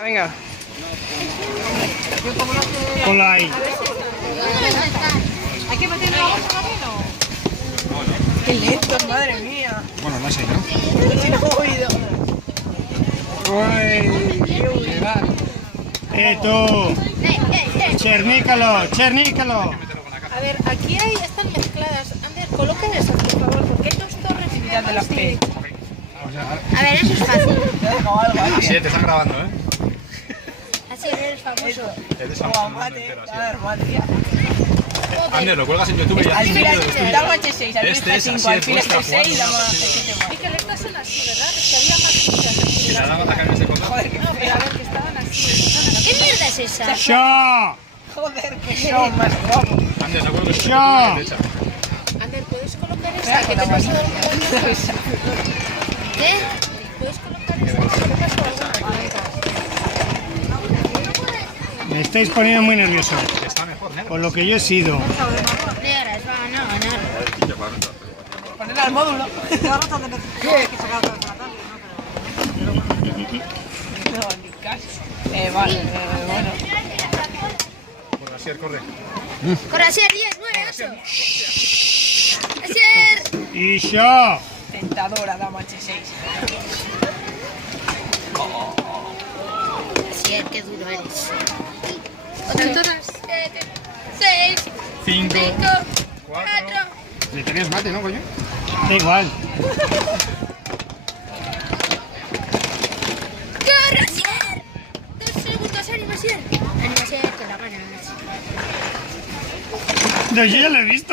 Venga. Ponla ahí. ¿Hay que meterle la bolsa también o? Qué lento, madre mía. Bueno, no sé, ¿no? Si no he oído. Tú. Chernícalo, chernícalo. A ver, aquí están mezcladas. Ander, coloquen esas, por favor, porque hay dos torres Mirad de las P. A ver, eso es fácil. Te he dejado algo ahí. Así te están grabando, ¿eh? Así eres famoso. Eres Como famoso mate, entero, así. a ver, mate. Ander, lo cuelgas en YouTube y ya Al tienes fil vídeo de estudio. damos H6, al Este fil es G5, así, al fil puesta, F6 damos jugando, H7. Miquel, estas son así, ¿verdad? Es que había más fichas aquí. Si la damos a cambiar ese control. Joder, qué No, pero a ver, que estaban así. ¿Qué mierda es esa? ¡Yo! joder, que son más guapos. Ander, no cuelgues en Ya. YouTube y derecha. Ander, ¿puedes colocar Espera, esta? que Que te la paso mano. alguna cosa. ¿Qué? ¿Puedes colocar esta? Que te paso alguna cosa. Me estáis poniendo muy nervioso. Está mejor, negro. Por lo que yo he sido. Negras, va, no, ganar. Ponerle al módulo. No, ni caso. Vale, bueno. Por así, corre. Corre, Asier, 10, 9, 8. Asier. Y yo. Tentadora, dama H6. Asier, qué duro eres. Otras todas. 7, 6, 5, 5, 4. 4. Le tenías mate, ¿no, coño? Da igual. ¡Corre, Asier! 2 segundos, ánimo, Asier. Ánimo, Asier, que la ganas. No, yo ya lo he visto.